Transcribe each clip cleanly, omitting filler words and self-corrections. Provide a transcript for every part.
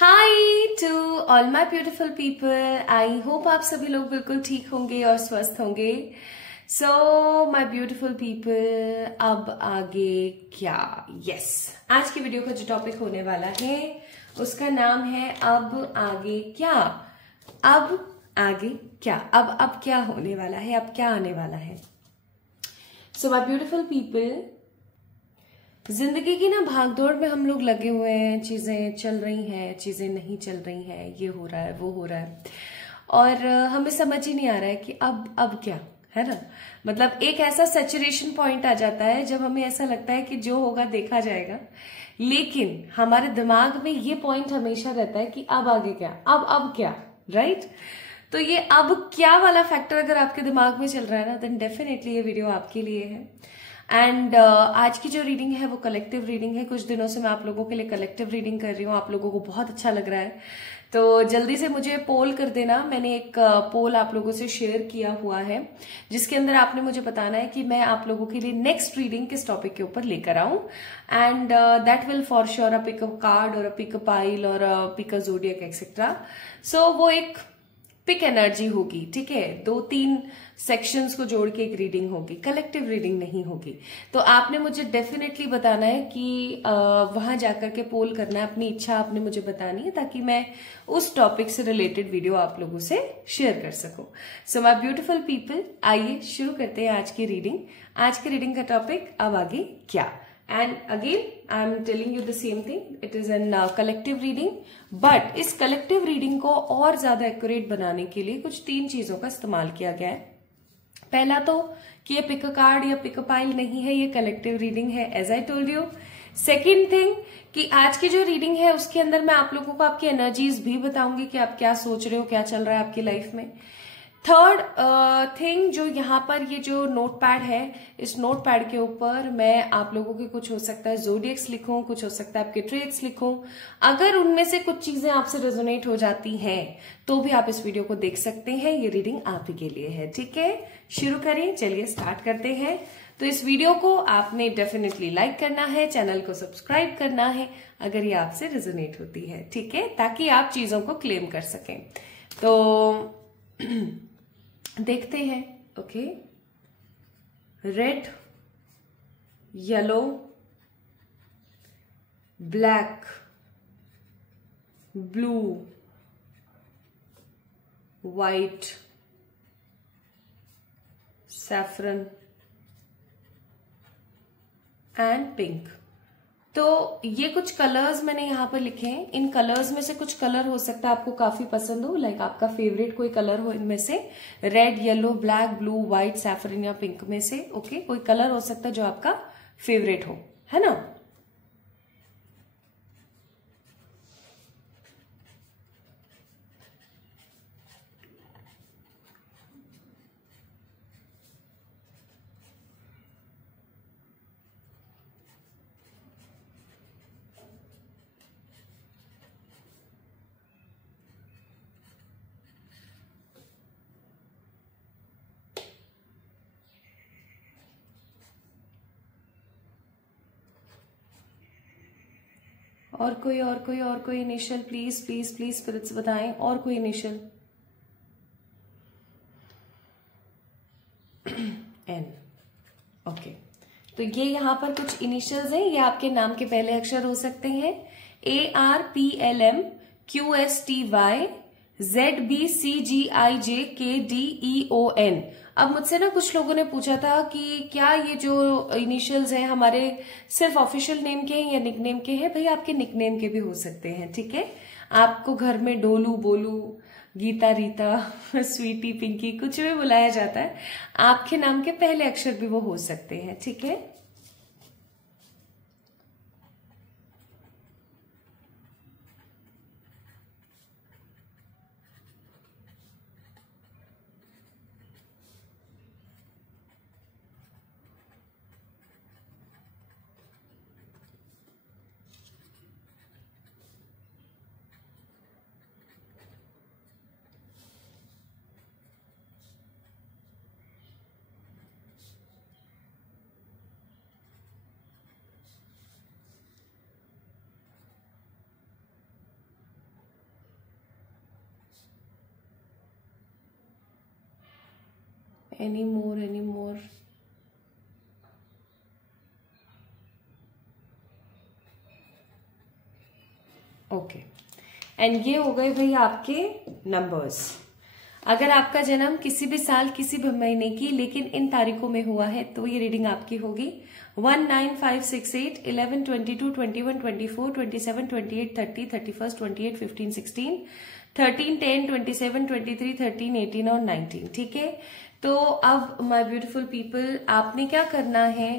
Hi to all my beautiful people. I hope आप सभी लोग बिल्कुल ठीक होंगे और स्वस्थ होंगे। सो माय ब्यूटीफुल पीपल, अब आगे क्या? यस, आज की वीडियो का जो टॉपिक होने वाला है उसका नाम है अब आगे क्या। अब आगे क्या, अब क्या होने वाला है, अब क्या आने वाला है। सो माय ब्यूटीफुल पीपल, जिंदगी की ना भागदौड़ में हम लोग लगे हुए हैं, चीजें चल रही हैं, चीजें नहीं चल रही हैं, ये हो रहा है, वो हो रहा है, और हमें समझ ही नहीं आ रहा है कि अब क्या है ना। मतलब एक ऐसा सैचुरेशन पॉइंट आ जाता है जब हमें ऐसा लगता है कि जो होगा देखा जाएगा, लेकिन हमारे दिमाग में ये पॉइंट हमेशा रहता है कि अब आगे क्या, अब क्या, राइट। तो ये अब क्या वाला फैक्टर अगर आपके दिमाग में चल रहा है ना, देन डेफिनेटली ये वीडियो आपके लिए है। एंड आज की जो रीडिंग है वो कलेक्टिव रीडिंग है। कुछ दिनों से मैं आप लोगों के लिए कलेक्टिव रीडिंग कर रही हूँ, आप लोगों को बहुत अच्छा लग रहा है, तो जल्दी से मुझे पोल कर देना। मैंने एक पोल आप लोगों से शेयर किया हुआ है जिसके अंदर आपने मुझे बताना है कि मैं आप लोगों के लिए नेक्स्ट रीडिंग किस टॉपिक के ऊपर लेकर आऊं, and that will for sure a pick a card और अ पिक अ पाइल और a pick a zodiac etcetera. So वो एक पिक एनर्जी होगी, ठीक है। 2-3 सेक्शंस को जोड़ के एक रीडिंग होगी, कलेक्टिव रीडिंग नहीं होगी। तो आपने मुझे डेफिनेटली बताना है कि वहां जाकर के पोल करना है, अपनी इच्छा आपने मुझे बतानी है ताकि मैं उस टॉपिक से रिलेटेड वीडियो आप लोगों से शेयर कर सकूं। सो माय ब्यूटीफुल पीपल, आइए शुरू करते हैं आज की रीडिंग। आज की रीडिंग का टॉपिक अब आगे क्या। And again, I am telling you the same thing. It is an collective reading, but इस collective reading को और ज्यादा एक्यूरेट बनाने के लिए कुछ 3 चीजों का इस्तेमाल किया गया है। पहला तो कि ये पिक अ कार्ड या पिक अ पाइल नहीं है, ये कलेक्टिव रीडिंग है, as I told you. Second thing कि आज की जो रीडिंग है उसके अंदर मैं आप लोगों को आपकी एनर्जीज भी बताऊंगी कि आप क्या सोच रहे हो, क्या चल रहा है आपकी लाइफ में। थर्ड थिंग, जो यहाँ पर ये जो नोट पैड है, इस नोट पैड के ऊपर मैं आप लोगों के कुछ हो सकता है ज़ोडिएक्स लिखूं, कुछ हो सकता है आपके ट्रेट्स लिखूं। अगर उनमें से कुछ चीजें आपसे रेजोनेट हो जाती हैं तो भी आप इस वीडियो को देख सकते हैं, ये रीडिंग आप ही के लिए है, ठीक है। शुरू करें, चलिए स्टार्ट करते हैं। तो इस वीडियो को आपने डेफिनेटली लाइक करना है, चैनल को सब्सक्राइब करना है अगर ये आपसे रेजोनेट होती है, ठीक है, ताकि आप चीजों को क्लेम कर सकें। तो देखते हैं। Okay, red, yellow, black, blue, white, saffron and pink. तो ये कुछ कलर्स मैंने यहाँ पर लिखे हैं। इन कलर्स में से कुछ कलर हो सकता है आपको काफी पसंद हो, लाइक आपका फेवरेट कोई कलर हो इनमें से, red, yellow, black, blue, white, saffron या पिंक में से। ओके, कोई कलर हो सकता है जो आपका फेवरेट हो, है ना। और कोई initial, please please please spirits बताएं, और कोई इनिशियल। एन। ओके, तो ये यहाँ पर कुछ इनिशियल्स हैं, ये आपके नाम के पहले अक्षर हो सकते हैं। ARPLMQSTY ZBCGIJKDEON। अब मुझसे ना कुछ लोगों ने पूछा था कि क्या ये जो इनिशियल्स हैं हमारे सिर्फ ऑफिशियल नेम के हैं या निकनेम के हैं। भाई, आपके निकनेम के भी हो सकते हैं, ठीक है। आपको घर में डोलू, बोलू, गीता, रीता, स्वीटी, पिंकी कुछ भी बुलाया जाता है, आपके नाम के पहले अक्षर भी वो हो सकते हैं, ठीक है। Any more. ओके, एंड ये हो गए भाई आपके नंबर्स। अगर आपका जन्म किसी भी साल किसी भी महीने की लेकिन इन तारीखों में हुआ है तो ये रीडिंग आपकी होगी 1, 9, 5, 6, 8, 11, 22, 21, 24, 27, 28, 30, 31, 28, 15, 16, 13, 10, 27, 23, 13, 18 और 19। ठीक है, तो अब माय ब्यूटीफुल पीपल, आपने क्या करना है,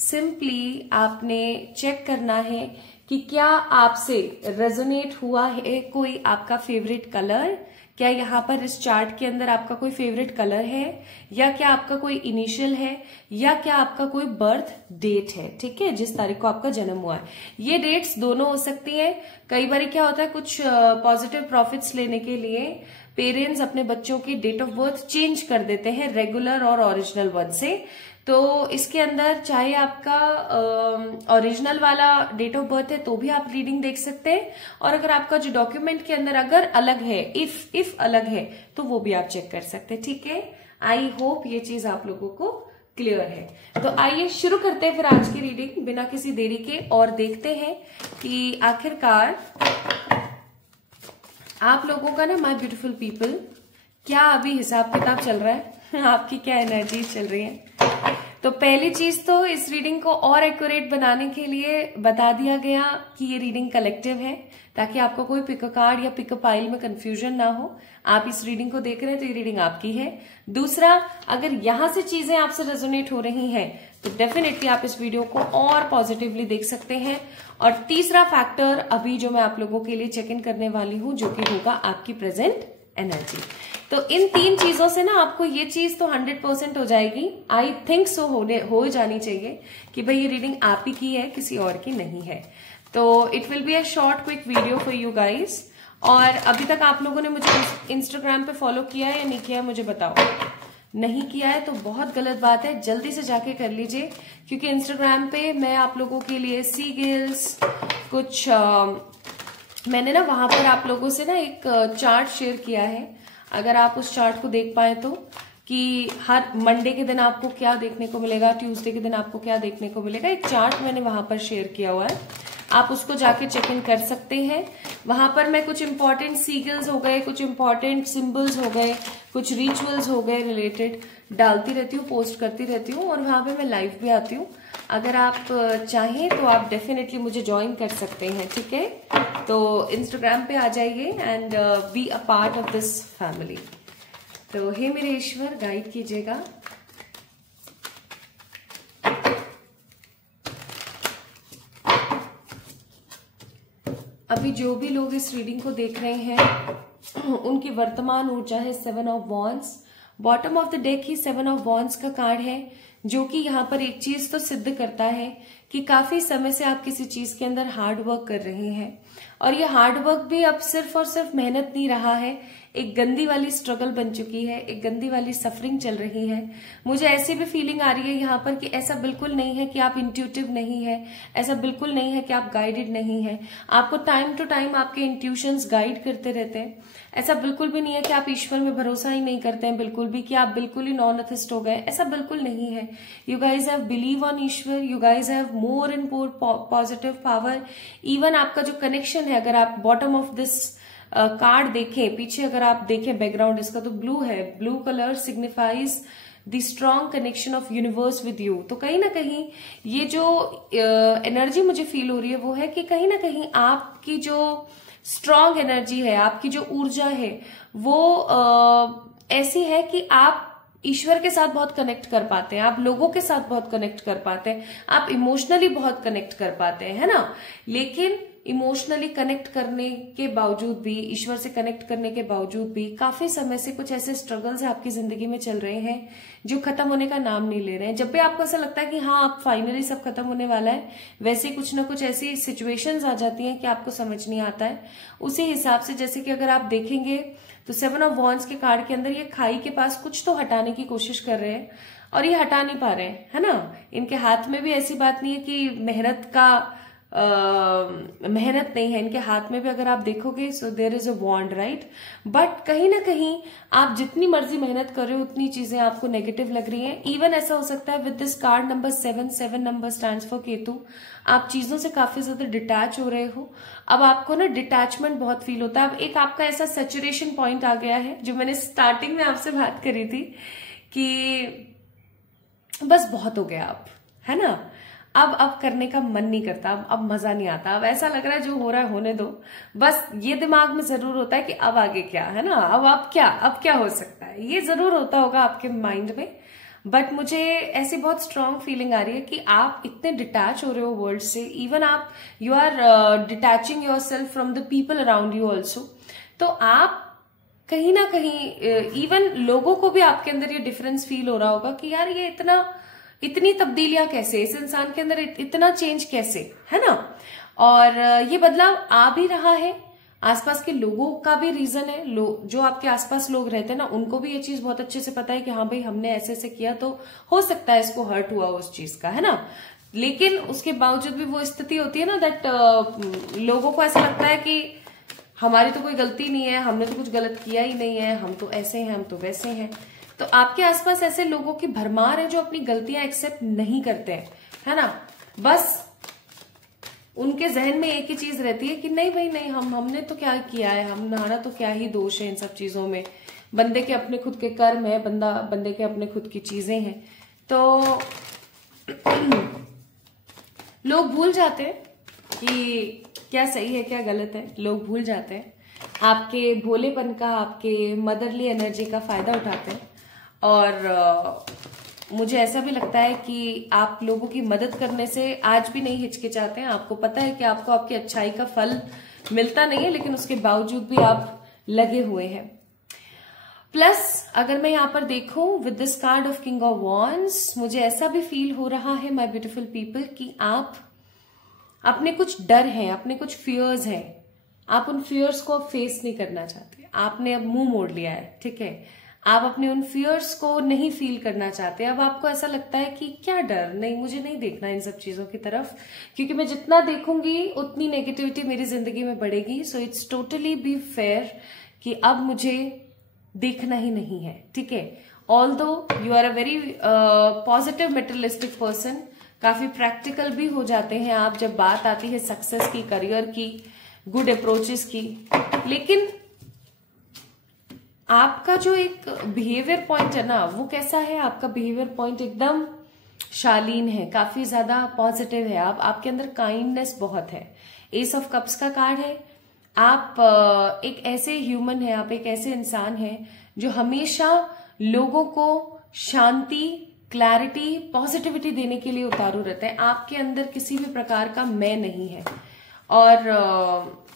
सिंपली आपने चेक करना है कि क्या आपसे रेजोनेट हुआ है कोई आपका फेवरेट कलर। क्या यहाँ पर इस चार्ट के अंदर आपका कोई फेवरेट कलर है, या क्या आपका कोई इनिशियल है, या क्या आपका कोई बर्थ डेट है। ठीक है, जिस तारीख को आपका जन्म हुआ है। ये डेट्स दोनों हो सकती हैं। कई बार क्या होता है, कुछ पॉजिटिव प्रॉफिट्स लेने के लिए पेरेंट्स अपने बच्चों की डेट ऑफ बर्थ चेंज कर देते हैं रेगुलर और ओरिजिनल वन से। तो इसके अंदर चाहे आपका ओरिजिनल वाला डेट ऑफ बर्थ है तो भी आप रीडिंग देख सकते हैं, और अगर आपका जो डॉक्यूमेंट के अंदर अगर अलग है, इफ अलग है, तो वो भी आप चेक कर सकते हैं। ठीक है, आई होप ये चीज आप लोगों को क्लियर है। तो आइए शुरू करते हैं फिर आज की रीडिंग बिना किसी देरी के, और देखते हैं कि आखिरकार आप लोगों का ना माय ब्यूटीफुल पीपल क्या अभी हिसाब किताब चल रहा है आपकी क्या एनर्जी चल रही है। तो पहली चीज तो इस रीडिंग को और एक्यूरेट बनाने के लिए बता दिया गया कि ये रीडिंग कलेक्टिव है, ताकि आपको कोई पिक अ कार्ड या पिक अ पाइल में कंफ्यूजन ना हो। आप इस रीडिंग को देख रहे हैं तो ये रीडिंग आपकी है। दूसरा, अगर यहां से चीजें आपसे रेजोनेट हो रही हैं तो डेफिनेटली आप इस वीडियो को और पॉजिटिवली देख सकते हैं। और तीसरा फैक्टर अभी जो मैं आप लोगों के लिए चेक इन करने वाली हूं, जो कि होगा आपकी प्रेजेंट एनर्जी। तो इन तीन चीजों से ना आपको ये चीज तो 100% हो जाएगी, आई थिंक सो हो जानी चाहिए कि भाई ये रीडिंग आप ही की है, किसी और की नहीं है। तो it will be a short quick video for you guys. और अभी तक आप लोगों ने मुझे इंस्टाग्राम पे फॉलो किया है या नहीं किया है मुझे बताओ। नहीं किया है तो बहुत गलत बात है, जल्दी से जाके कर लीजिए, क्योंकि इंस्टाग्राम पे मैं आप लोगों के लिए सी गिल्स कुछ मैंने ना वहां पर आप लोगों से ना एक चार्ट शेयर किया है। अगर आप उस चार्ट को देख पाए तो, कि हर मंडे के दिन आपको क्या देखने को मिलेगा, ट्यूसडे के दिन आपको क्या देखने को मिलेगा, एक चार्ट मैंने वहां पर शेयर किया हुआ है। आप उसको जाके चेक इन कर सकते हैं। वहां पर मैं कुछ इंपॉर्टेंट सीगल्स हो गए, कुछ इंपॉर्टेंट सिंबल्स हो गए, कुछ रिचुअल्स हो गए रिलेटेड डालती रहती हूँ, पोस्ट करती रहती हूँ, और वहां पे मैं लाइव भी आती हूँ। अगर आप चाहें तो आप डेफिनेटली मुझे ज्वाइन कर सकते हैं। ठीक है, तो इंस्टाग्राम पे आ जाइए and be a part of this family. तो हे मेरे ईश्वर, गाइड कीजिएगा। अभी जो भी लोग इस रीडिंग को देख रहे हैं उनकी वर्तमान ऊर्जा है 7 of wands. Bottom of the deck he 7 of wands का कार्ड है, जो कि यहाँ पर एक चीज तो सिद्ध करता है कि काफी समय से आप किसी चीज के अंदर हार्ड वर्क कर रहे हैं, और ये हार्ड वर्क भी अब सिर्फ और सिर्फ मेहनत नहीं रहा है, एक गंदी वाली स्ट्रगल बन चुकी है, एक गंदी वाली सफरिंग चल रही है। मुझे ऐसी भी फीलिंग आ रही है यहाँ पर कि ऐसा बिल्कुल नहीं है कि आप इंट्यूटिव नहीं है, ऐसा बिल्कुल नहीं है कि आप गाइडेड नहीं है। आपको टाइम टू टाइम आपके इंट्यूशंस गाइड करते रहते हैं। ऐसा बिल्कुल भी नहीं है कि आप ईश्वर में भरोसा ही नहीं करते हैं, बिल्कुल भी, कि आप बिल्कुल ही नॉन एथिस्ट हो गए, ऐसा बिल्कुल नहीं है। You guys have believe on Ishwar, you guys have more and more positive power. Even आपका जो कनेक्शन है, अगर आप बॉटम ऑफ दिस कार्ड देखें, पीछे अगर आप देखें बैकग्राउंड इसका, तो ब्लू है। Blue colour signifies the strong connection of universe with you. तो कहीं ना कहीं ये जो एनर्जी मुझे फील हो रही है वो है कि कहीं ना कहीं आपकी जो स्ट्रॉन्ग एनर्जी है, आपकी जो ऊर्जा है, वो ऐसी है कि आप ईश्वर के साथ बहुत कनेक्ट कर पाते हैं, आप लोगों के साथ बहुत कनेक्ट कर पाते हैं, आप इमोशनली बहुत कनेक्ट कर पाते हैं, है ना। लेकिन इमोशनली कनेक्ट करने के बावजूद भी, ईश्वर से कनेक्ट करने के बावजूद भी, काफी समय से कुछ ऐसे स्ट्रगल्स आपकी जिंदगी में चल रहे हैं जो खत्म होने का नाम नहीं ले रहे हैं। जब भी आपको ऐसा लगता है कि हाँ अब फाइनली सब खत्म होने वाला है, वैसे कुछ ना कुछ ऐसी सिचुएशंस आ जाती हैं कि आपको समझ नहीं आता है। उसी हिसाब से जैसे कि अगर आप देखेंगे तो 7 ऑफ वॉन्ड्स के कार्ड के अंदर ये खाई के पास कुछ तो हटाने की कोशिश कर रहे हैं, और ये हटा नहीं पा रहे हैं, है ना। इनके हाथ में भी ऐसी बात नहीं है कि मेहनत का मेहनत नहीं है इनके हाथ में भी, अगर आप देखोगे so there is a wand, right. But कहीं ना कहीं आप जितनी मर्जी मेहनत कर रहे हो उतनी चीजें आपको नेगेटिव लग रही हैं। इवन ऐसा हो सकता है with this card number 7, 7 number stands for Ketu, आप चीजों से काफी ज्यादा डिटैच हो रहे हो। अब आपको ना डिटैचमेंट बहुत फील होता है। अब एक आपका ऐसा सैचुरेशन पॉइंट आ गया है, जो मैंने स्टार्टिंग में आपसे बात करी थी कि बस बहुत हो गया अब, है ना। अब करने का मन नहीं करता, अब मजा नहीं आता, अब ऐसा लग रहा है जो हो रहा है होने दो। बस ये दिमाग में जरूर होता है कि अब आगे क्या, है ना, अब क्या हो सकता है, ये जरूर होता होगा आपके माइंड में। बट मुझे ऐसी बहुत स्ट्रांग फीलिंग आ रही है कि आप इतने डिटैच हो रहे हो वर्ल्ड से। इवन आप you are detaching yourself from the people around you also. तो आप कहीं ना कहीं इवन लोगों को भी आपके अंदर ये डिफरेंस फील हो रहा होगा कि यार ये इतनी तब्दीलियां कैसे, इस इंसान के अंदर इतना चेंज कैसे, है ना। और ये बदलाव आ भी रहा है, आसपास के लोगों का भी रीजन है। जो आपके आसपास लोग रहते हैं ना, उनको भी ये चीज बहुत अच्छे से पता है कि हाँ भाई हमने ऐसे ऐसे किया तो हो सकता है इसको हर्ट हुआ उस चीज का, है ना। लेकिन उसके बावजूद भी वो स्थिति होती है ना दैट लोगों को ऐसा लगता है कि हमारी तो कोई गलती नहीं है, हमने तो कुछ गलत किया ही नहीं है, हम तो ऐसे हैं, हम तो वैसे हैं। तो आपके आसपास ऐसे लोगों की भरमार है जो अपनी गलतियां एक्सेप्ट नहीं करते हैं, है ना। बस उनके जहन में एक ही चीज रहती है कि नहीं भाई नहीं, हमने तो क्या किया है, हमारा तो क्या ही दोष है इन सब चीजों में। बंदे के अपने खुद के कर्म है, बंदे के अपने खुद की चीजें हैं। तो लोग भूल जाते हैं कि क्या सही है क्या गलत है, लोग भूल जाते हैं। आपके भोलेपन का, आपके मदरली एनर्जी का फायदा उठाते हैं। और मुझे ऐसा भी लगता है कि आप लोगों की मदद करने से आज भी नहीं हिचकिचाते हैं। आपको पता है कि आपको आपकी अच्छाई का फल मिलता नहीं है, लेकिन उसके बावजूद भी आप लगे हुए हैं। प्लस अगर मैं यहाँ पर देखूं with this card of king of wands, मुझे ऐसा भी फील हो रहा है माय ब्यूटीफुल पीपल कि आप अपने कुछ डर हैं, अपने कुछ फियर्स हैं, आप उन फियर्स को अब फेस नहीं करना चाहते। आपने अब मुंह मोड़ लिया है, ठीक है। आप अपने उन फियर्स को नहीं फील करना चाहते। अब आपको ऐसा लगता है कि क्या डर, नहीं मुझे नहीं देखना इन सब चीजों की तरफ, क्योंकि मैं जितना देखूंगी उतनी नेगेटिविटी मेरी जिंदगी में बढ़ेगी। So it's totally be fair कि अब मुझे देखना ही नहीं है, ठीक है। Although you are a very positive materialistic person, काफी प्रैक्टिकल भी हो जाते हैं आप जब बात आती है सक्सेस की, करियर की, गुड अप्रोचेस की। लेकिन आपका जो एक बिहेवियर पॉइंट है ना, वो कैसा है, आपका बिहेवियर पॉइंट एकदम शालीन है, काफी ज्यादा पॉजिटिव है। आपके अंदर काइंडनेस बहुत है। एस ऑफ कप्स का कार्ड है। आप एक ऐसे ह्यूमन है, आप एक ऐसे इंसान है जो हमेशा लोगों को शांति, क्लैरिटी, पॉजिटिविटी देने के लिए उतारू रहते हैं। आपके अंदर किसी भी प्रकार का मैं नहीं है। और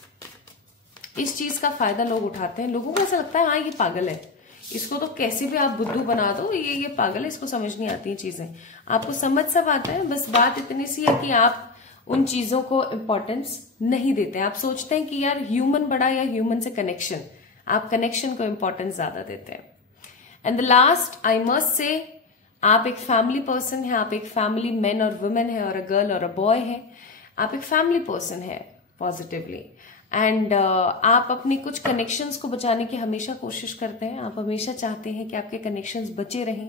इस चीज का फायदा लोग उठाते हैं। लोगों को ऐसा लगता है हाँ ये पागल है, इसको तो कैसे भी आप बुद्धू बना दो, ये पागल है, इसको समझ नहीं आती चीजें। आपको समझ सब आता है, बस बात इतनी सी है कि आप उन चीजों को इम्पोर्टेंस नहीं देते। आप सोचते हैं कि यार ह्यूमन बड़ा या ह्यूमन से कनेक्शन, आप कनेक्शन को इम्पोर्टेंस ज्यादा देते हैं। And the last I must से, आप एक फैमिली पर्सन है, आप एक फैमिली मैन और वुमेन है, और अ गर्ल और अ बॉय है। आप एक फैमिली पर्सन है पॉजिटिवली। एंड आप अपनी कुछ कनेक्शंस को बचाने की हमेशा कोशिश करते हैं। आप हमेशा चाहते हैं कि आपके कनेक्शंस बचे रहें।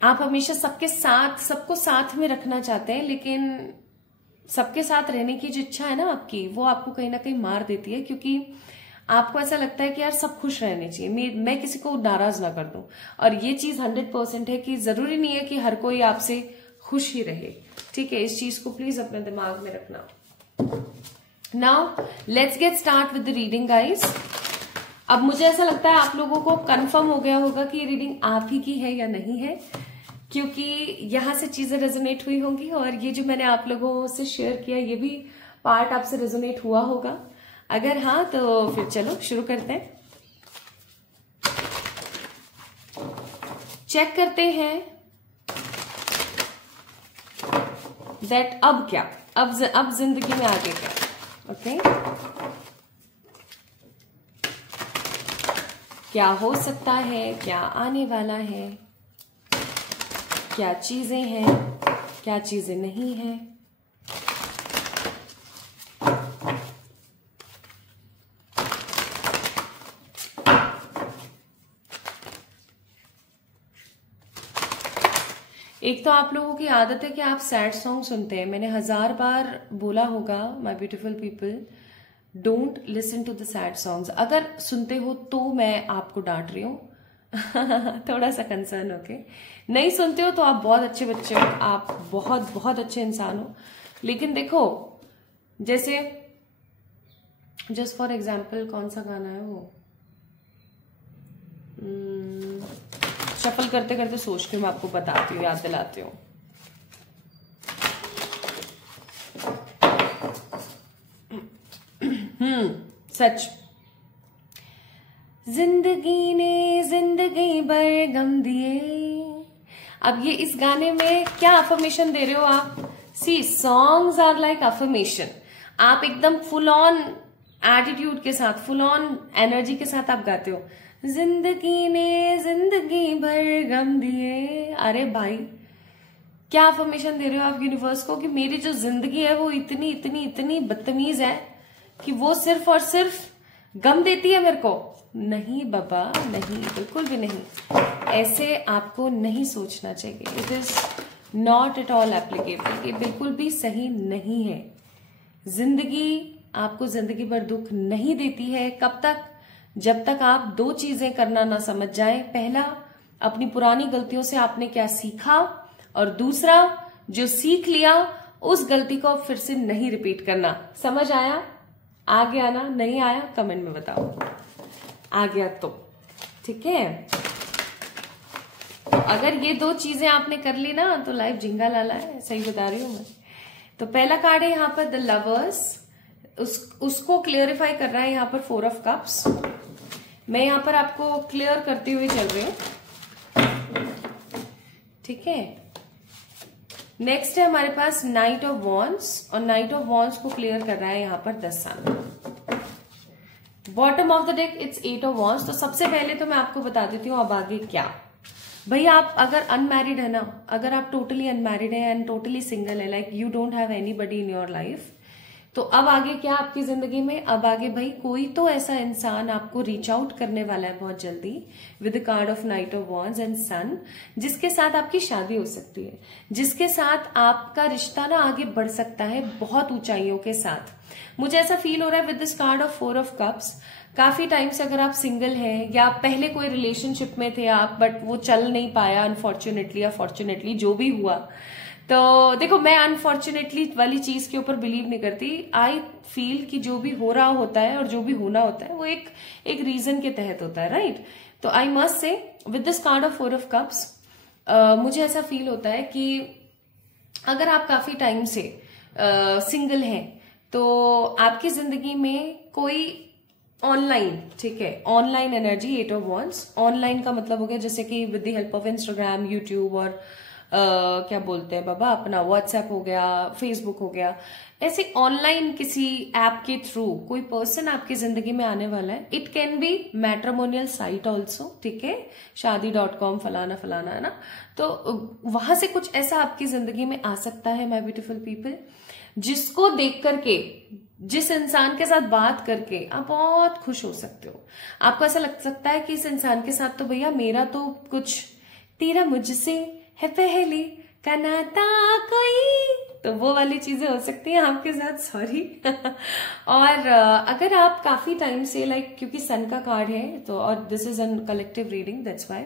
आप हमेशा सबको साथ में रखना चाहते हैं, लेकिन सबके साथ रहने की जो इच्छा है ना आपकी, वो आपको कहीं ना कहीं मार देती है, क्योंकि आपको ऐसा लगता है कि यार सब खुश रहने चाहिए, मैं किसी को नाराज ना कर दूं। और ये चीज 100% है कि जरूरी नहीं है कि हर कोई आपसे खुश ही रहे, ठीक है। इस चीज को प्लीज अपने दिमाग में रखना। Now let's get start with the reading guys. अब मुझे ऐसा लगता है आप लोगों को कंफर्म हो गया होगा कि ये रीडिंग आप ही की है या नहीं है, क्योंकि यहां से चीजें रेजोनेट हुई होंगी, और ये जो मैंने आप लोगों से शेयर किया ये भी पार्ट आपसे रेजोनेट हुआ होगा। अगर हाँ तो फिर चलो शुरू करते हैं। चेक करते हैं दैट अब क्या, अब जिंदगी में आगे क्या। ओके क्या हो सकता है, क्या आने वाला है, क्या चीजें हैं, क्या चीजें नहीं हैं। एक तो आप लोगों की आदत है कि आप सैड सॉन्ग सुनते हैं। मैंने 1000 बार बोला होगा my beautiful people, don't listen to the sad songs. अगर सुनते हो तो मैं आपको डांट रही हूँ थोड़ा सा कंसर्न होके। नहीं सुनते हो तो आप बहुत अच्छे बच्चे हो, आप बहुत बहुत अच्छे इंसान हो। लेकिन देखो, जैसे जस्ट फॉर एग्जाम्पल कौन सा गाना है वो, शफल करते करते सोचती हूँ, मैं आपको बताती हूँ, याद दिलाती हूँ। सच, जिंदगी ने जिंदगी भर गम दिए। अब ये इस गाने में क्या अफर्मेशन दे रहे हो आप? सी, सॉन्ग्स आर लाइक अफर्मेशन। आप एकदम फुल ऑन एटीट्यूड के साथ, फुल ऑन एनर्जी के साथ आप गाते हो, जिंदगी ने जिंदगी भर गम दिए। अरे भाई, क्या अफर्मेशन दे रहे हो आप यूनिवर्स को कि मेरी जो जिंदगी है वो इतनी इतनी इतनी बदतमीज है कि वो सिर्फ और सिर्फ गम देती है मेरे को? नहीं बाबा, नहीं, बिल्कुल भी नहीं। ऐसे आपको नहीं सोचना चाहिए। It is not at all applicable. ये बिल्कुल भी सही नहीं है। जिंदगी आपको जिंदगी भर दुख नहीं देती है। कब तक? जब तक आप दो चीजें करना ना समझ जाएं। पहला, अपनी पुरानी गलतियों से आपने क्या सीखा, और दूसरा, जो सीख लिया उस गलती को फिर से नहीं रिपीट करना। समझ आया? आ गया ना? नहीं आया कमेंट में बताओ। आ गया तो ठीक है। तो अगर ये दो चीजें आपने कर ली ना तो लाइफ जिंगा लाला है, सही बता रही हूं मैं। तो पहला कार्ड है यहाँ पर द लवर्स, उसको क्लियरिफाई कर रहा है यहाँ पर 4 ऑफ कप्स। मैं यहाँ पर आपको क्लियर करते हुए चल रही हूं, ठीक है। नेक्स्ट है हमारे पास नाइट ऑफ वॉन्ड्स, और नाइट ऑफ वॉन्ड्स को क्लियर कर रहा है यहाँ पर the sun. Bottom of the deck it's 8 of wands. तो सबसे पहले तो मैं आपको बता देती हूँ अब आगे क्या। भैया आप अगर अनमैरिड है ना, अगर आप टोटली अनमैरिड है एंड टोटली सिंगल है, like you don't have anybody in your life, तो अब आगे क्या आपकी जिंदगी में? अब आगे भाई कोई तो ऐसा इंसान आपको रीच आउट करने वाला है बहुत जल्दी with the card of knight of wands and sun, जिसके साथ आपकी शादी हो सकती है, जिसके साथ आपका रिश्ता ना आगे बढ़ सकता है बहुत ऊंचाइयों के साथ। मुझे ऐसा फील हो रहा है with this card of 4 of cups. काफी टाइम से अगर आप सिंगल हैं या पहले कोई रिलेशनशिप में थे आप, बट वो चल नहीं पाया अनफॉर्चुनेटली या फॉर्चुनेटली, जो भी हुआ। तो देखो, मैं अनफॉर्चुनेटली वाली चीज के ऊपर बिलीव नहीं करती। आई फील कि जो भी हो रहा होता है और जो भी होना होता है वो एक रीजन के तहत होता है, राइट। तो I must say with this card of 4 of cups मुझे ऐसा फील होता है कि अगर आप काफी टाइम से सिंगल हैं तो आपकी जिंदगी में कोई ऑनलाइन, ठीक है, online energy, 8 of wands. Online का मतलब हो गया जैसे कि with the help of Instagram, YouTube और क्या बोलते हैं बाबा अपना व्हाट्सएप हो गया, फेसबुक हो गया, ऐसे ऑनलाइन किसी ऐप के थ्रू कोई पर्सन आपकी जिंदगी में आने वाला है। It can be matrimonial site also, ठीक है, शादी.com फलाना फलाना, है ना। तो वहां से कुछ ऐसा आपकी जिंदगी में आ सकता है माय ब्यूटीफुल पीपल, जिसको देख करके, जिस इंसान के साथ बात करके आप बहुत खुश हो सकते हो। आपको ऐसा लग सकता है कि इस इंसान के साथ तो भैया मेरा तो कुछ, तेरा मुझसे है पहले का नाता कोई, तो वो वाली चीजें हो सकती हैं आपके साथ, सॉरी। और अगर आप काफी टाइम से, लाइक क्योंकि सन का कार्ड है तो, और this is an collective reading, that's why.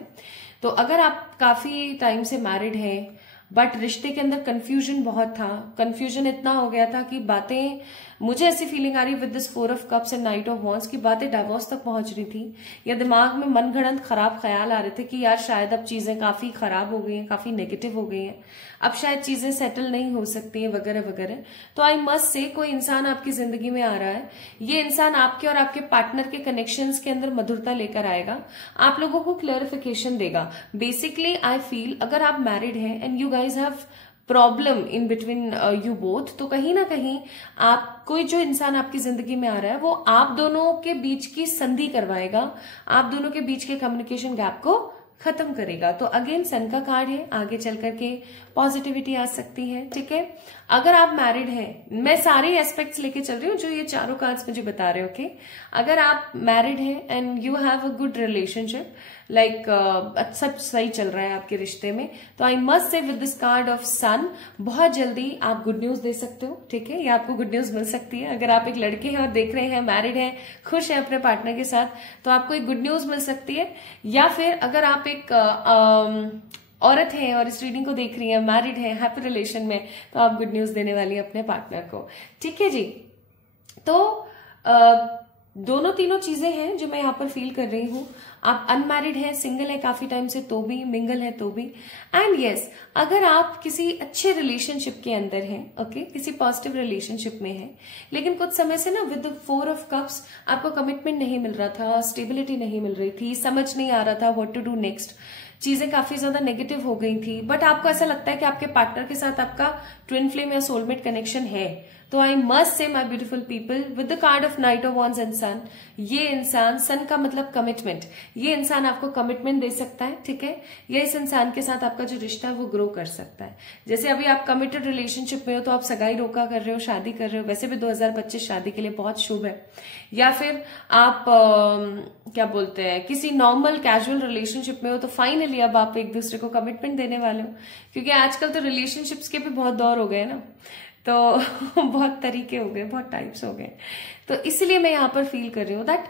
तो अगर आप काफी टाइम से मैरिड हैं बट रिश्ते के अंदर कंफ्यूजन बहुत था, कंफ्यूजन इतना हो गया था कि बातें, मुझे ऐसी फीलिंग आ रही with this 4 of cups and night of wands की बातें डाइवोर्स तक पहुंच रही थी, या दिमाग में मनगढ़ंत खराब ख्याल आ रहे थे कि यार शायद अब चीजें काफी खराब हो गई हैं, काफी नेगेटिव हो गई हैं, अब शायद चीजें सेटल नहीं हो सकती हैं वगैरह वगैरह। तो आई मस्ट से कोई इंसान आपकी जिंदगी में आ रहा है, ये इंसान आपके और आपके पार्टनर के कनेक्शंस के अंदर मधुरता लेकर आएगा, आप लोगों को क्लैरिफिकेशन देगा। बेसिकली आई फील अगर आप मैरिड हैं and you guys have problem in between you both, तो कहीं ना कहीं आप, कोई जो इंसान आपकी जिंदगी में आ रहा है वो आप दोनों के बीच की संधि करवाएगा, आप दोनों के बीच के कम्युनिकेशन गैप को खत्म करेगा। तो अगेन सन का कार्ड है, आगे चल करके पॉजिटिविटी आ सकती है। ठीक है, अगर आप मैरिड हैं, मैं सारे एस्पेक्ट्स लेके चल रही हूँ जो ये चारों कार्ड्स मुझे बता रहे हो। ओके, अगर आप मैरिड हैं and you have a good relationship, like सब सही चल रहा है आपके रिश्ते में, तो I must say with this card of sun बहुत जल्दी आप गुड न्यूज दे सकते हो। ठीक है, ये आपको गुड न्यूज मिल सकती है। अगर आप एक लड़के हैं और देख रहे हैं, मैरिड हैं, खुश हैं अपने पार्टनर के साथ, तो आपको एक गुड न्यूज मिल सकती है। या फिर अगर आप एक औरत है और इस रीडिंग को देख रही है, मैरिड है, हैप्पी रिलेशन में, तो आप गुड न्यूज देने वाली है अपने पार्टनर को। ठीक है जी, तो दोनों तीनों चीजें हैं जो मैं यहाँ पर फील कर रही हूँ। आप अनमैरिड हैं, सिंगल है काफी टाइम से तो भी, मिंगल है तो भी, एंड यस अगर आप किसी अच्छे रिलेशनशिप के अंदर हैं, ओके, किसी पॉजिटिव रिलेशनशिप में हैं, लेकिन कुछ समय से ना विद द 4 ऑफ कप्स आपको कमिटमेंट नहीं मिल रहा था, स्टेबिलिटी नहीं मिल रही थी, समझ नहीं आ रहा था व्हाट टू डू नेक्स्ट, चीजें काफी ज्यादा नेगेटिव हो गई थी, बट आपको ऐसा लगता है कि आपके पार्टनर के साथ आपका ट्विन फ्लेम या सोलमेट कनेक्शन है, तो I must say my beautiful people with the card of knight of wands and sun, ये इंसान, सन का मतलब कमिटमेंट, ये इंसान आपको कमिटमेंट दे सकता है। ठीक है, या इस इंसान के साथ आपका जो रिश्ता है वो ग्रो कर सकता है। जैसे अभी आप कमिटेड रिलेशनशिप में हो तो आप सगाई रोका कर रहे हो, शादी कर रहे हो, वैसे भी 2025 शादी के लिए बहुत शुभ है। या फिर आप क्या बोलते हैं, किसी नॉर्मल कैजुअल रिलेशनशिप में हो, तो फाइनली अब आप एक दूसरे को कमिटमेंट देने वाले हो, क्योंकि आजकल तो रिलेशनशिप्स के भी बहुत दौर हो गए ना, तो बहुत तरीके हो गए, बहुत टाइप्स हो गए, तो इसलिए मैं यहाँ पर फील कर रही हूँ that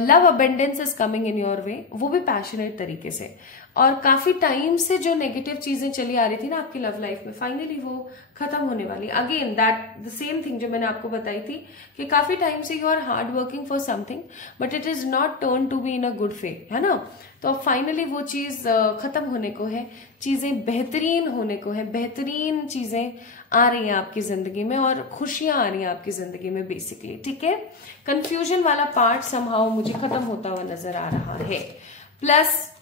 love abundance is coming in your way, वो भी पैशनेट तरीके से। और काफी टाइम से जो नेगेटिव चीजें चली आ रही थी ना आपकी लव लाइफ में, फाइनली वो खत्म होने वाली। Again that the same thing जो मैंने आपको बताई थी कि काफी टाइम से you are hard working for something but it is not turn to be in a good way, है ना। तो अब फाइनली वो चीज खत्म होने को है, चीजें बेहतरीन होने को है, बेहतरीन चीजें आ रही हैं आपकी जिंदगी में और खुशियां आ रही हैं आपकी जिंदगी में बेसिकली। ठीक है, कंफ्यूजन वाला पार्ट समहाउ मुझे खत्म होता हुआ नजर आ रहा है। प्लस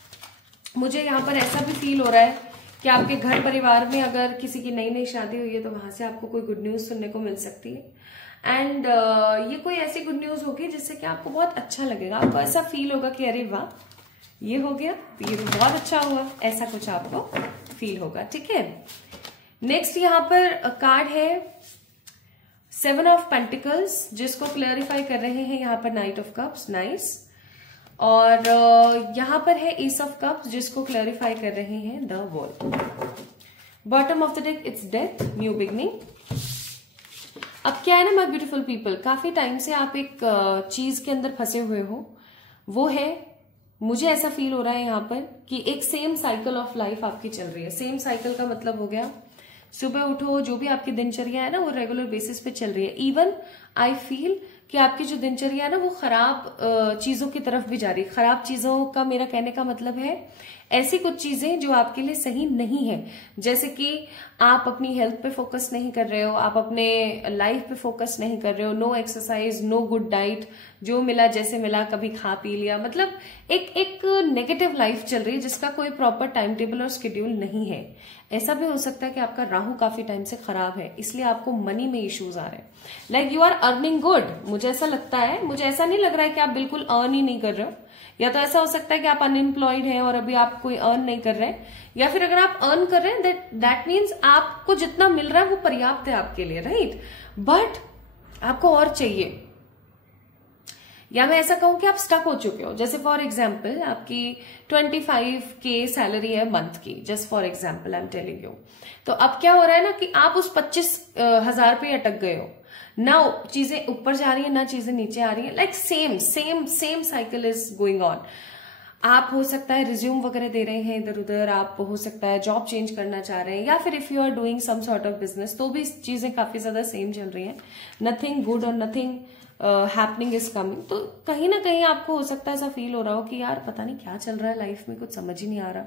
मुझे यहाँ पर ऐसा भी फील हो रहा है कि आपके घर परिवार में अगर किसी की नई नई शादी हुई है तो वहां से आपको कोई गुड न्यूज सुनने को मिल सकती है। एंड ये कोई ऐसी गुड न्यूज होगी जिससे कि आपको बहुत अच्छा लगेगा, आपको ऐसा फील होगा कि अरे वाह ये हो गया, ये भी बहुत अच्छा हुआ, ऐसा कुछ आपको फील होगा। ठीक है, नेक्स्ट यहाँ पर कार्ड है 7 ऑफ पेंटिकल्स, जिसको क्लैरिफाई कर रहे हैं यहाँ पर नाइट ऑफ कप्स, नाइस। और यहां पर है एस ऑफ कप्स, जिसको क्लैरिफाई कर रहे हैं the world. Bottom of the deck it's death, new beginning. अब क्या है ना माय ब्यूटीफुल पीपल, काफी टाइम से आप एक चीज के अंदर फंसे हुए हो, वो है, मुझे ऐसा फील हो रहा है यहाँ पर कि एक सेम साइकिल ऑफ लाइफ आपकी चल रही है। सेम साइकिल का मतलब हो गया सुबह उठो, जो भी आपकी दिनचर्या है ना वो रेगुलर बेसिस पे चल रही है। इवन आई फील कि आपकी जो दिनचर्या है ना वो खराब चीजों की तरफ भी जा रही है। खराब चीजों का मेरा कहने का मतलब है ऐसी कुछ चीजें जो आपके लिए सही नहीं है, जैसे कि आप अपनी हेल्थ पे फोकस नहीं कर रहे हो, आप अपने लाइफ पे फोकस नहीं कर रहे हो, no exercise, no good diet, जो मिला जैसे मिला कभी खा पी लिया, मतलब एक नेगेटिव लाइफ चल रही है जिसका कोई प्रॉपर टाइम टेबल और शेड्यूल नहीं है। ऐसा भी हो सकता है कि आपका राहु काफी टाइम से खराब है, इसलिए आपको मनी में इश्यूज आ रहे हैं। Like you are earning good, मुझे ऐसा लगता है, मुझे ऐसा नहीं लग रहा है कि आप बिल्कुल अर्न ही नहीं कर रहे हो, या तो ऐसा हो सकता है कि आप अनएम्प्लॉयड हैं और अभी आप कोई अर्न नहीं कर रहे हैं, या फिर अगर आप अर्न कर रहे हैं दैट मीन्स आपको जितना मिल रहा है वो पर्याप्त है आपके लिए, राइट, बट आपको और चाहिए। या मैं ऐसा कहूं कि आप स्टक हो चुके हो। जैसे फॉर एग्जाम्पल आपकी 25K सैलरी है मंथ की, just for example I am telling you, तो अब क्या हो रहा है ना कि आप उस 25,000 पे अटक गए हो ना, चीजें ऊपर जा रही है ना चीजें नीचे आ रही है, like same cycle is going on. आप हो सकता है रिज्यूम वगैरह दे रहे हैं इधर उधर, आप हो सकता है जॉब चेंज करना चाह रहे हैं, या फिर if you are doing some sort of business, तो भी चीजें काफी ज्यादा सेम चल रही हैं, नथिंग गुड और नथिंग हैपनिंग इज कमिंग। तो कहीं ना कहीं आपको हो सकता है ऐसा फील हो रहा हो कि यार पता नहीं क्या चल रहा है लाइफ में, कुछ समझ ही नहीं आ रहा।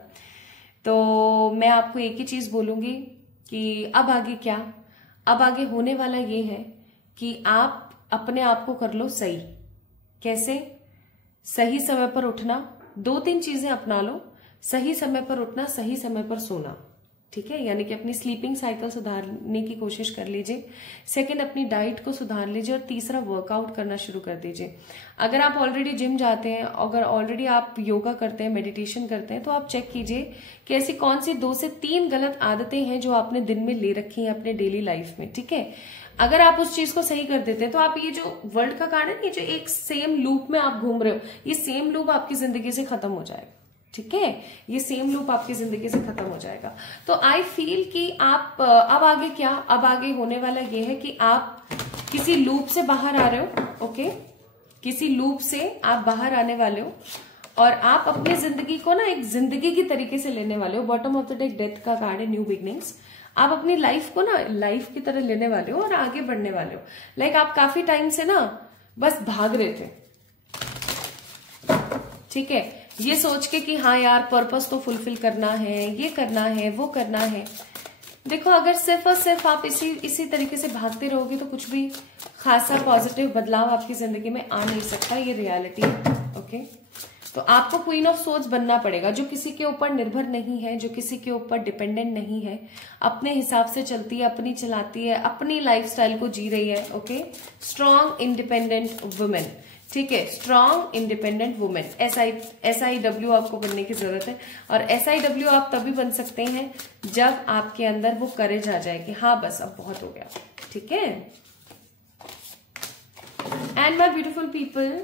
तो मैं आपको एक ही चीज बोलूंगी कि अब आगे क्या, अब आगे होने वाला ये है कि आप अपने आप को कर लो सही। कैसे? सही समय पर उठना, 2-3 चीजें अपना लो, सही समय पर उठना, सही समय पर सोना, ठीक है, यानी कि अपनी स्लीपिंग साइकिल सुधारने की कोशिश कर लीजिए। सेकंड, अपनी डाइट को सुधार लीजिए। और तीसरा, वर्कआउट करना शुरू कर दीजिए। अगर आप ऑलरेडी जिम जाते हैं, अगर ऑलरेडी आप योगा करते हैं, मेडिटेशन करते हैं, तो आप चेक कीजिए कि ऐसी कौन सी 2 से 3 गलत आदतें हैं जो आपने दिन में ले रखी हैं अपने डेली लाइफ में। ठीक है, अगर आप उस चीज को सही कर देते हैं तो आप ये जो वर्ल्ड का कारण है, ये जो एक सेम लूप में आप घूम रहे हो, ये सेम लूप आपकी जिंदगी से खत्म हो जाएगा। ठीक है, ये सेम लूप आपकी जिंदगी से खत्म हो जाएगा। तो आई फील कि आप अब आगे क्या, अब आगे होने वाला ये है कि आप किसी लूप से बाहर आ रहे हो। ओके, किसी लूप से आप बाहर आने वाले हो और आप अपनी जिंदगी को ना एक जिंदगी की तरीके से लेने वाले हो। Bottom of the deck death का कार्ड है, न्यू बिगनिंग्स। आप अपनी लाइफ को ना लाइफ की तरह लेने वाले हो और आगे बढ़ने वाले हो। लाइक आप काफी टाइम से ना बस भाग रहे थे। ठीक है, ये सोच के कि हाँ यार पर्पस तो फुलफिल करना है, ये करना है, वो करना है। देखो, अगर सिर्फ और सिर्फ आप इसी तरीके से भागते रहोगे तो कुछ भी खासा पॉजिटिव बदलाव आपकी जिंदगी में आ नहीं सकता। ये रियलिटी है। ओके, तो आपको क्वीन ऑफ सोर्ड्स बनना पड़ेगा, जो किसी के ऊपर निर्भर नहीं है, जो किसी के ऊपर डिपेंडेंट नहीं है, अपने हिसाब से चलती है, अपनी चलाती है, अपनी लाइफस्टाइल को जी रही है। Okay, strong independent women. ठीक है, स्ट्रॉन्ग इंडिपेंडेंट वुमेन, SIW आपको बनने की जरूरत है। और SIW आप तभी बन सकते हैं जब आपके अंदर वो करेज आ जाए कि हाँ बस अब बहुत हो गया। ठीक है, and my beautiful people,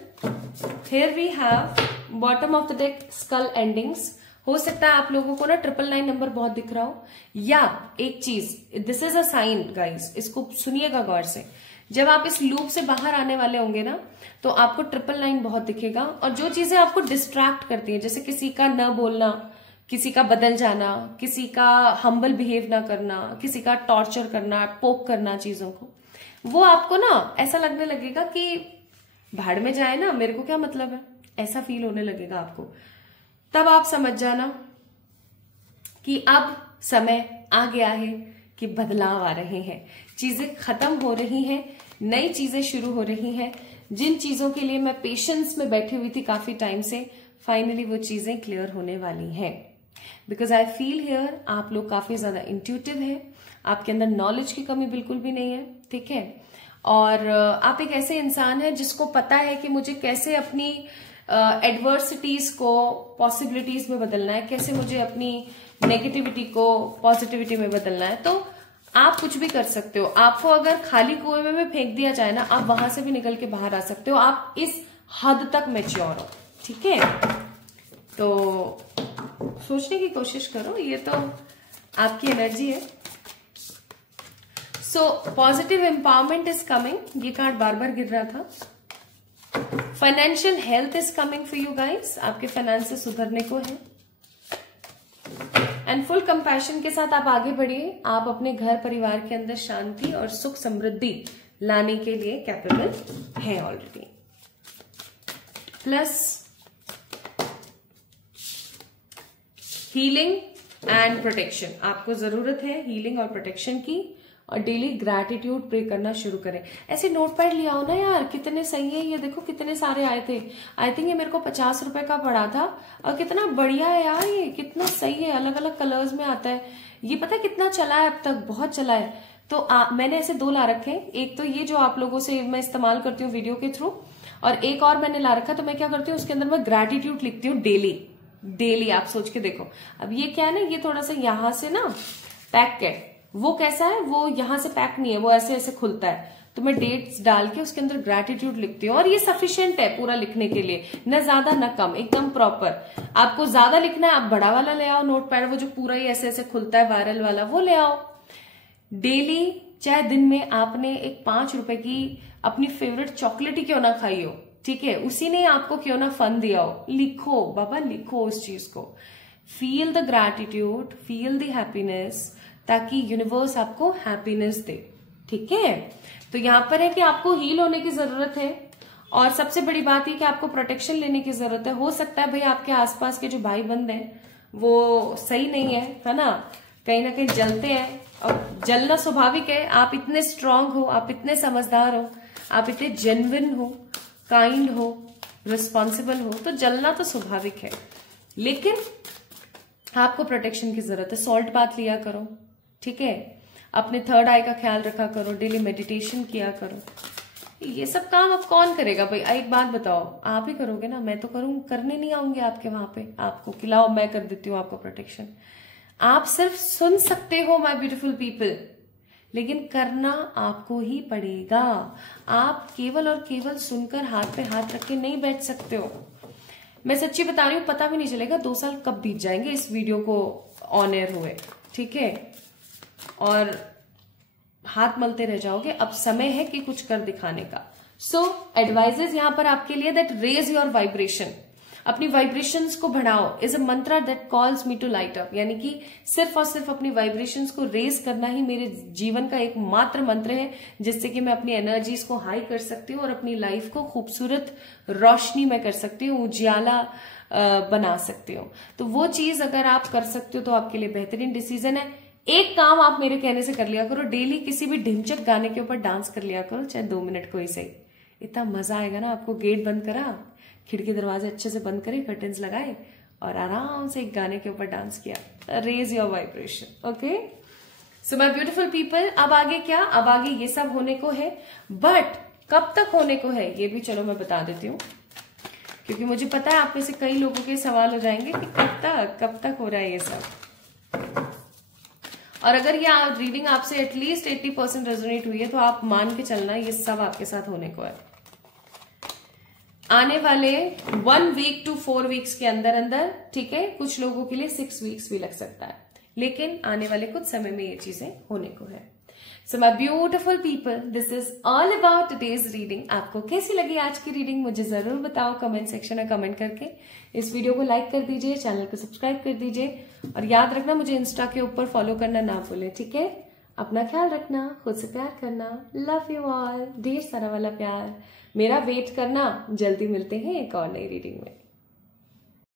here we have bottom of the deck skull endings. हो सकता है आप लोगों को ना 999 नंबर बहुत दिख रहा हो, या एक चीज, this is a sign guys, इसको सुनिएगा गौर से। जब आप इस लूप से बाहर आने वाले होंगे ना तो आपको 999 बहुत दिखेगा। और जो चीजें आपको डिस्ट्रैक्ट करती हैं, जैसे किसी का न बोलना, किसी का बदल जाना, किसी का हम्बल बिहेव ना करना, किसी का टॉर्चर करना, पोक करना चीजों को, वो आपको ना ऐसा लगने लगेगा कि भाड़ में जाए ना, मेरे को क्या मतलब है, ऐसा फील होने लगेगा आपको। तब आप समझ जाना कि अब समय आ गया है कि बदलाव आ रहे हैं, चीजें खत्म हो रही हैं, नई चीजें शुरू हो रही हैं। जिन चीजों के लिए मैं पेशेंस में बैठी हुई थी काफी टाइम से, फाइनली वो चीजें क्लियर होने वाली हैं। बिकॉज आई फील हियर आप लोग काफी ज्यादा इंट्यूटिव है, आपके अंदर नॉलेज की कमी बिल्कुल भी नहीं है। ठीक है, और आप एक ऐसे इंसान है जिसको पता है कि मुझे कैसे अपनी एडवर्सिटीज को पॉसिबिलिटीज में बदलना है, कैसे मुझे अपनी नेगेटिविटी को पॉजिटिविटी में बदलना है। तो आप कुछ भी कर सकते हो। आपको अगर खाली कुएं में फेंक दिया जाए ना, आप वहां से भी निकल के बाहर आ सकते हो। आप इस हद तक मैच्योर हो। ठीक है, तो सोचने की कोशिश करो, ये तो आपकी एनर्जी है। So positive empowerment is coming, ये कार्ड बार बार गिर रहा था। Financial health is coming for you guys, आपके फाइनेंस सुधरने को है। एंड फुल कंपैशन के साथ आप आगे बढ़िए। आप अपने घर परिवार के अंदर शांति और सुख समृद्धि लाने के लिए कैपेबल है already. Plus healing and protection, आपको जरूरत है हीलिंग और प्रोटेक्शन की। और डेली ग्रैटिट्यूड प्रे करना शुरू करें। ऐसे नोट पैड ले आओ ना यार, कितने सही है ये, देखो कितने सारे आए थे। आई थिंक ये मेरे को 50 रुपए का पड़ा था और कितना बढ़िया है यार, ये कितना सही है, अलग अलग कलर्स में आता है। ये पता है कितना चला है अब तक, बहुत चला है। तो मैंने ऐसे 2 ला रखे हैं, एक तो ये जो आप लोगों से मैं इस्तेमाल करती हूँ वीडियो के थ्रू, और एक और मैंने ला रखा। तो मैं क्या करती हूँ, उसके अंदर मैं ग्रैटिट्यूड लिखती हूँ डेली। आप सोच के देखो, अब ये क्या है ना, ये थोड़ा सा यहाँ से ना पैक है, वो कैसा है, वो यहां से पैक नहीं है, वो ऐसे ऐसे खुलता है। तो मैं डेट्स डाल के उसके अंदर ग्रैटिट्यूड लिखती हूँ, और ये सफिशिएंट है पूरा लिखने के लिए, न ज्यादा न कम, एकदम प्रॉपर। आपको ज्यादा लिखना है, आप बड़ा वाला ले आओ नोट पैड, वो जो पूरा ही ऐसे ऐसे खुलता है वायरल वाला, वो ले आओ। डेली, चाहे दिन में आपने एक 5 रुपए की अपनी फेवरेट चॉकलेट ही क्यों ना खाई हो, ठीक है, उसी ने आपको क्यों ना फन दिया हो, लिखो बाबा, लिखो उस चीज को। Feel the gratitude, feel the happiness, ताकि यूनिवर्स आपको हैप्पीनेस दे। ठीक है, तो यहां पर है कि आपको हील होने की जरूरत है, और सबसे बड़ी बात ये कि आपको प्रोटेक्शन लेने की जरूरत है। हो सकता है भाई आपके आसपास के जो भाई बंद हैं वो सही नहीं है ना, कहीं ना कहीं जलते हैं, और जलना स्वाभाविक है। आप इतने स्ट्रांग हो, आप इतने समझदार हो, आप इतने जेन्युइन हो, काइंड हो, रिस्पॉन्सिबल हो, तो जलना तो स्वाभाविक है। लेकिन आपको प्रोटेक्शन की जरूरत है, सॉल्ट बाथ लिया करो, ठीक है, अपने थर्ड आई का ख्याल रखा करो, डेली मेडिटेशन किया करो। ये सब काम अब कौन करेगा भाई? एक बात बताओ, आप ही करोगे ना, मैं तो करने नहीं आऊंगी आपके वहां पे, आपको खिलाओ, मैं कर देती हूँ आपको प्रोटेक्शन। आप सिर्फ सुन सकते हो माय ब्यूटीफुल पीपल, लेकिन करना आपको ही पड़ेगा। आप केवल और केवल सुनकर हाथ पे हाथ रख के नहीं बैठ सकते हो। मैं सच्ची बता रही हूँ, पता भी नहीं चलेगा 2 साल कब बीत जाएंगे इस वीडियो को ऑन एयर हुए, ठीक है, और हाथ मलते रह जाओगे। अब समय है कि कुछ कर दिखाने का। सो एडवाइजेस यहां पर आपके लिए, दैट रेज योर वाइब्रेशन, अपनी वाइब्रेशंस को बढ़ाओ, is a mantra that calls me to light up. यानी कि सिर्फ और सिर्फ अपनी वाइब्रेशंस को रेज करना ही मेरे जीवन का एक मात्र मंत्र है, जिससे कि मैं अपनी एनर्जीज को हाई कर सकती हूँ और अपनी लाइफ को खूबसूरत रोशनी में कर सकती हूँ, उजियाला बना सकती हूँ। तो वो चीज अगर आप कर सकते हो तो आपके लिए बेहतरीन डिसीजन है। एक काम आप मेरे कहने से कर लिया करो, डेली किसी भी ढिमचक गाने के ऊपर डांस कर लिया करो, चाहे 2 मिनट कोई सही। इतना मजा आएगा ना आपको। गेट बंद करा, खिड़की दरवाजे अच्छे से बंद करे, कर्टन्स लगाए और आराम से एक गाने के ऊपर डांस किया। Raise your vibration, okay. So my beautiful people, अब आगे क्या? अब आगे ये सब होने को है, बट कब तक होने को है ये भी चलो मैं बता देती हूँ, क्योंकि मुझे पता है आप में से कई लोगों के सवाल हो जाएंगे कि कब तक हो रहा है ये सब। और अगर ये रीडिंग आपसे एटलीस्ट 80% रेजोनेट हुई है तो आप मान के चलना ये सब आपके साथ होने को है। आने वाले 1 वीक to 4 वीक्स के अंदर अंदर, ठीक है, कुछ लोगों के लिए 6 वीक्स भी लग सकता है, लेकिन आने वाले कुछ समय में ये चीजें होने को है। सो my beautiful people, this is all about today's reading. आपको कैसी लगी आज की रीडिंग मुझे जरूर बताओ कमेंट सेक्शन में कमेंट करके। इस वीडियो को लाइक कर दीजिए, चैनल को सब्सक्राइब कर दीजिए और याद रखना मुझे इंस्टा के ऊपर फॉलो करना ना भूलें, ठीक है। अपना ख्याल रखना, खुद से प्यार करना। लव यू ऑल, ढेर सारा वाला प्यार। मेरा वेट करना, जल्दी मिलते हैं एक और नई रीडिंग में।